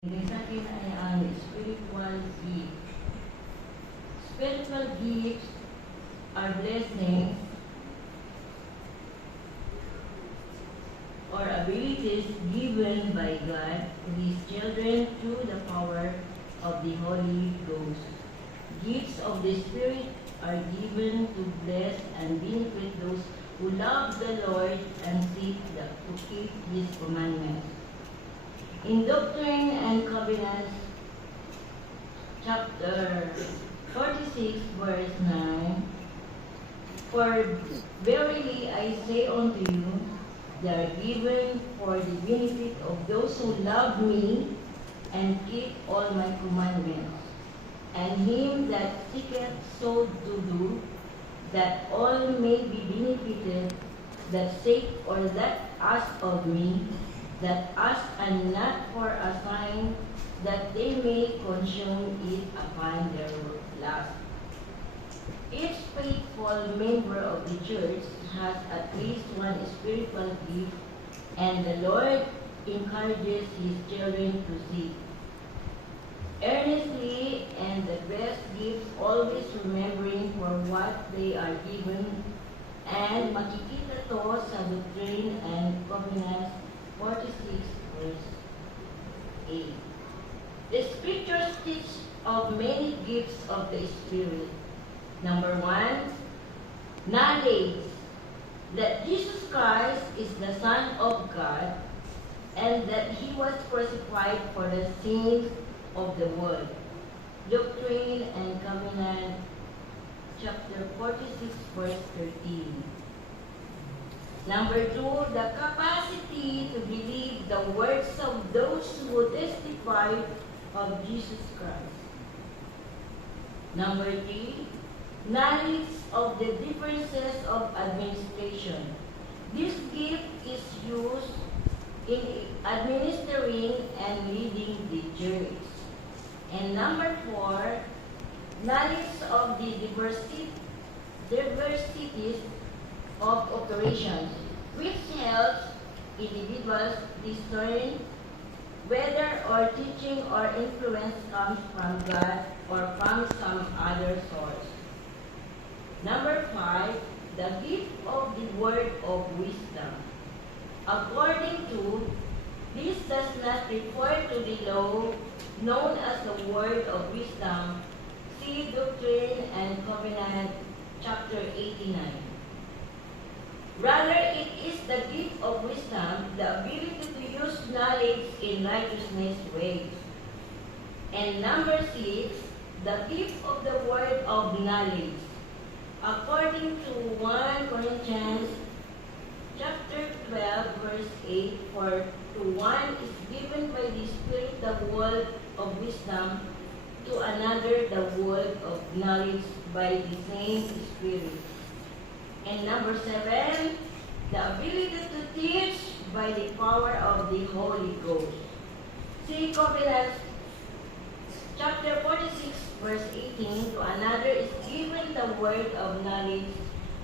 Yung sa akin ay ang spiritual gift. Spiritual gifts are blessings or abilities given by God to His children through the power of the Holy Ghost. Gifts of the Spirit are given to bless and benefit those who love the Lord and seek to keep His commandments. In Doctrine and Covenants, chapter 46, verse 9, For verily I say unto you, they are given for the benefit of those who love me and keep all my commandments. And him that seeketh so to do, that all may be benefited, that seek or that ask of me, that ask and not for a sign, that they may consume it upon their lust. Each faithful member of the church has at least one spiritual gift, and the Lord encourages His children to seek earnestly and the best gifts, always remembering for what they are given. And makikita to sa Doctrine and Covenants 46 verse 8. The scriptures teach of many gifts of the Spirit. Number 1, knowledge that Jesus Christ is the Son of God and that He was crucified for the sins of the world. Doctrine and Covenants, chapter 46, verse 13. Number 2, the capacity to believe the words of those who testify of Jesus Christ. Number 3, knowledge of the differences of administration. This gift is used in administering and leading the church. And number 4, knowledge of the diversities of operations, which helps individuals discern whether or teaching or influence comes from God or from some other source. Number 5, the gift of the word of wisdom. According to, this does not refer to the law known as the word of wisdom. See Doctrine and Covenants, chapter 89. Rather, it is the gift of wisdom, the ability to use knowledge in righteousness ways. And number 6, the gift of the word of knowledge. According to 1 Corinthians chapter 12, verse 8, for to one is given by the Spirit the word of wisdom, to another the word of knowledge by the same Spirit. And number 7, the ability to teach by the power of the Holy Ghost. See Covenants chapter 46, verse 18, to another is given the word of knowledge,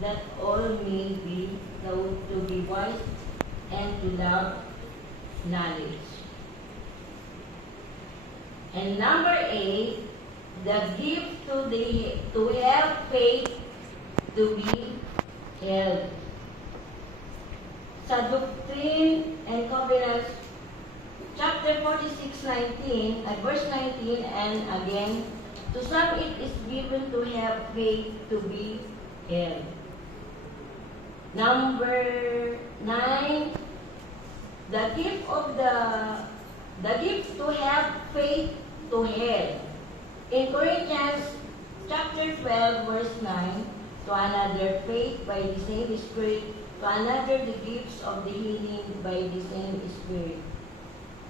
that all may be taught to be wise and to love knowledge. And number 8, the gift to have faith to be held. Sa Doctrine and Covenants, chapter 46, verse 19, and again, to some it is given to have faith to be held. Number 9, the gift to have faith to held. In Corinthians chapter 12, verse 9, to another faith by the same Spirit, to another the gifts of the healing by the same Spirit.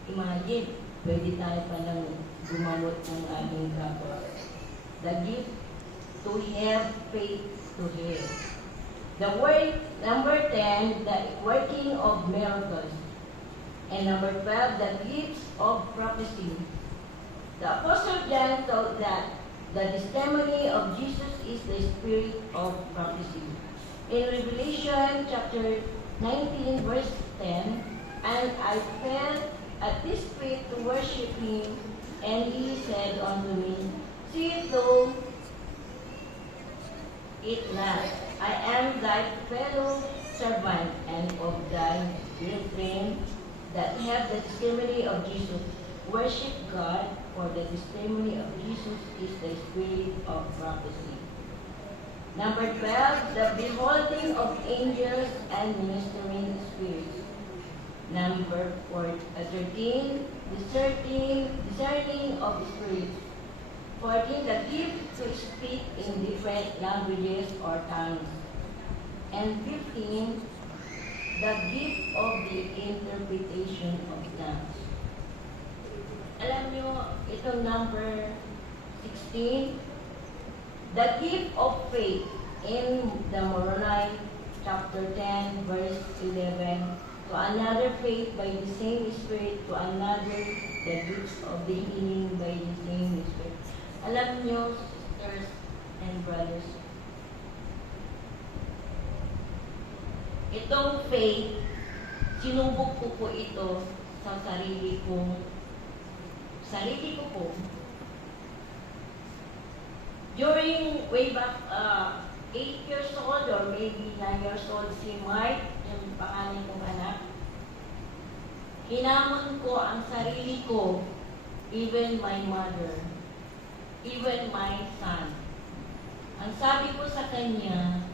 Imagine, pwede tayo palang gumamot ng ating kapwa. The gift to have faith to heal. The word, number 10, the working of miracles. And number 12, the gifts of prophecy. The Apostle John taught that the testimony of Jesus is the spirit of prophecy. In Revelation chapter 19, verse 10, and I felt at this place to worship him, and he said unto me, See thou it not. I am thy fellow servant and of thy brethren that have the testimony of Jesus. Worship God, for the testimony of Jesus is the spirit of prophecy. Number 12, the beholding of angels and ministering spirits. Number 13, discerning of spirits. 14, the gift to speak in different languages or tongues. And 15, the gift of the interpretation of tongues. Alam nyo, itong number 16, the gift of faith in the Moroni chapter 10, verse 11, to another faith by the same Spirit, to another the gifts of the healing by the same Spirit. Alam nyo, sisters and brothers, itong faith, sinubok ko po ito sa sarili ko po. During way back 8 years old or maybe 9 years old, si Mark, yung pangalan kong anak, hinamon ko ang sarili ko, even my mother, even my son. Ang sabi ko sa kanya,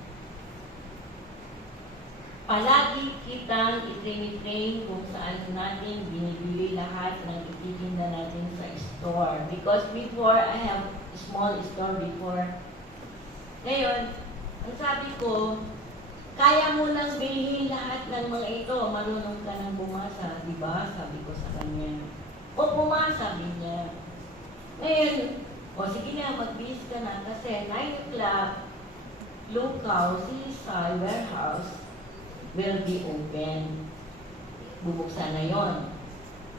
palagi kitang itrain kung saan natin binibili lahat ng ititinda natin sa store. Because before, I have a small store before. Ngayon, ang sabi ko, kaya mo nang bilhin lahat ng mga ito, marunong ka nang bumasa, di ba? Sabi ko sa kanya. O bumasa, sabi niya. Ngayon, o sige na, mag-bis ka na kasi 9 o'clock, Lukaw, Sisal, warehouse, will be open. Bubuksan na yon.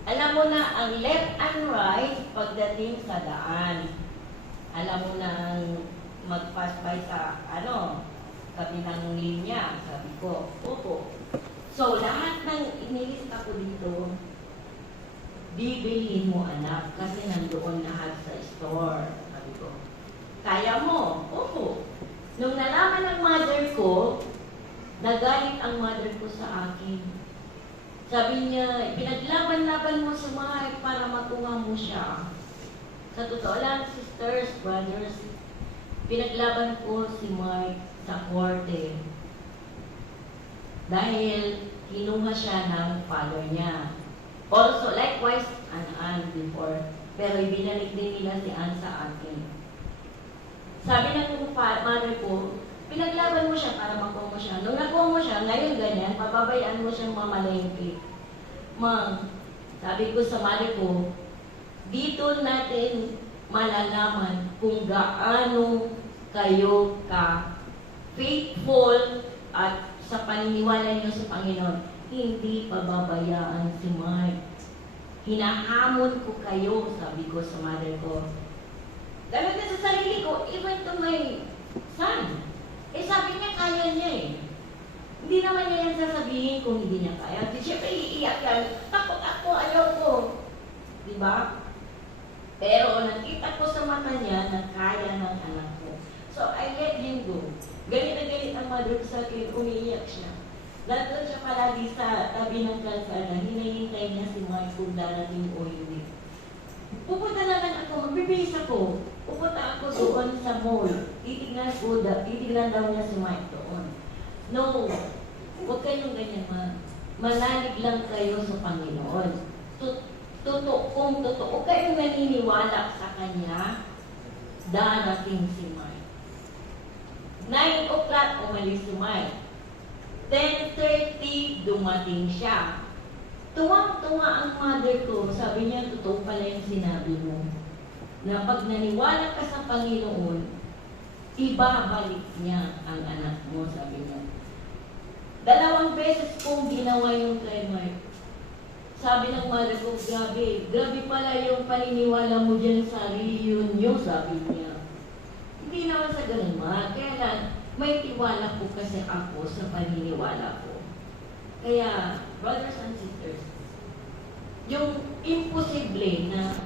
Alam mo na ang left and right pagdating sa daan. Alam mo na ang mag-pass by sa kabilang linya. Sabi ko, opo. So, lahat ng inilista ko dito, bibilhin mo anak kasi nandoon lahat sa store. Sabi ko, kaya mo? Opo. Nung nalaman ng mother ko, nagalit ang mother ko sa akin. Sabi niya, pinaglaban-laban mo sa mga para makuha mo siya. Sa totoo lang, sisters, brothers, pinaglaban ko si Mike sa korte. Dahil kinuha siya ng father niya. Also, likewise, Ann before. Pero ibinalik din nila si Ann sa akin. Sabi ng mother ko, pinaglaban mo siya para makuha mo siya. Nung nakuha mo siya, ngayon ganyan, pababayaan mo siyang mamalengke. Ma'am, sabi ko sa mother ko, dito natin malalaman kung gaano kayo ka-faithful at sa paniniwala niyo sa Panginoon. Hindi pababayaan si Mike. Hinahamon ko kayo, sabi ko sa mother ko. Gamit na sa sarili ko, even to my son. Sabi niya, kaya niya eh. Hindi naman niya yan sasabihin kung hindi niya kaya. Siyempre, iiyak yan. Takot ako, ayaw ko. Diba? Pero nakita ko sa mata niya na kaya ng anak ko. So, I let him go. Galit na galit ang mother ko sa akin, umiiyak siya. Nandun siya palagi sa tabi ng kalsada. Hinahintay niya si Mike kung darating o hindi. Pupunta naman ako, magbibihis ako. Pupunta ako doon sa mall. Titignan daw niya si Mike doon. No, huwag kayong ganyan, ma. Manalig lang kayo sa Panginoon. Kung totoo kayong naniniwala sa Kanya, darating si Mike. 9 o'clock, umalis si Mike. 10:30, dumating siya. Tuwang-tuwa ang mother ko. Sabi niya, totoo pala yung sinabi mo. Na pag naniwala ka sa Panginoon, ibabalik niya ang anak mo, sabi niya. 2 beses kong ginawa yung kay Mike. Sabi ng mother ko, grabe pala yung paniniwala mo dyan sa reunion, sabi niya. Hindi naman sa ganun, ma. Kaya lang, may tiwala po kasi ako sa paniniwala ko. Kaya, brothers and sisters, yung imposible na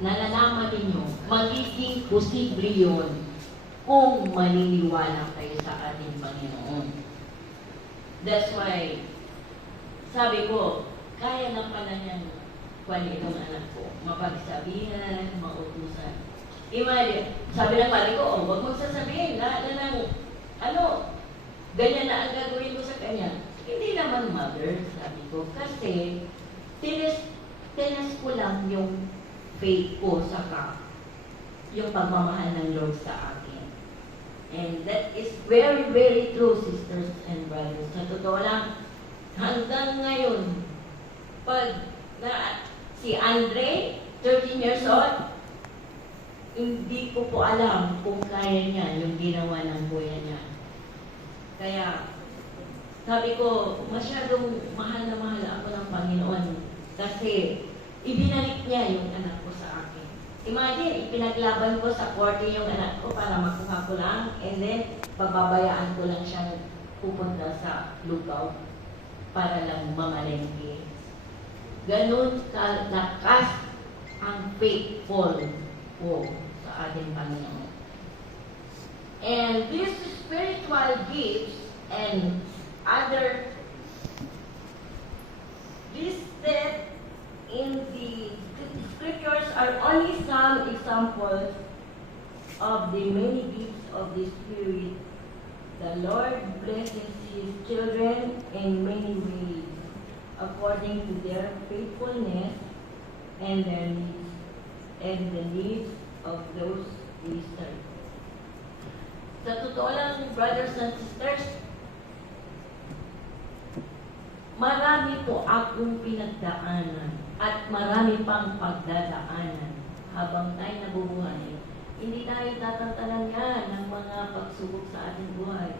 nalalaman ninyo, magiging posible yun kung maniniwala kayo sa ating Panginoon. That's why, sabi ko, kaya na pala niyan itong anak ko. Mapagsabihan, mautusan. Imagine, sabi ng pari ko, huwag mong sasabihin, lahat na ng, ganyan na ang gagawin ko sa kanya. Hindi naman mother, sabi ko, kasi tinas ko lang yung faith ko saka yung pagmamahal ng Lord sa akin. And that is very, very true, sisters and brothers. Sa totoo lang, hanggang ngayon, pag si Andre, 13 years old, hindi ko po alam kung kaya niya yung ginawa ng kuya niya. Kaya, sabi ko, masyadong mahal na mahal ako ng Panginoon kasi ibinalik niya yung anak ko sa akin. Imagine, ipinaglaban ko sa korte yung anak ko para makuha ko lang and then pababayaan ko lang siyang pupunta sa lugaw para lang mamalengke. Ganun kalakas ang faithful ko sa ating Panginoon. And these spiritual gifts and other listed in the scriptures are only some examples of the many gifts of the Spirit. The Lord blesses His children in many ways, according to their faithfulness and their needs, and the needs of those we serve. Sa totoo lang, brothers and sisters, marami po akong pinagdaanan at marami pang pagdadaanan habang tayo nabubuhay. Hindi tayo tatantanan yan ng mga pagsubok sa ating buhay.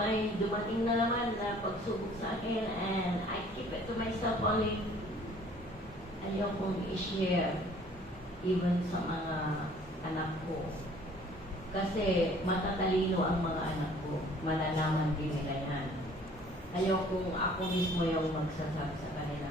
May dumating na naman na pagsubok sa akin and I keep it to myself only. Ayaw kong i-share even sa mga anak ko. Kasi matatalino ang mga anak ko. Malalaman din nila yan. Ayaw kong ako mismo yung magsasabi sa kanila.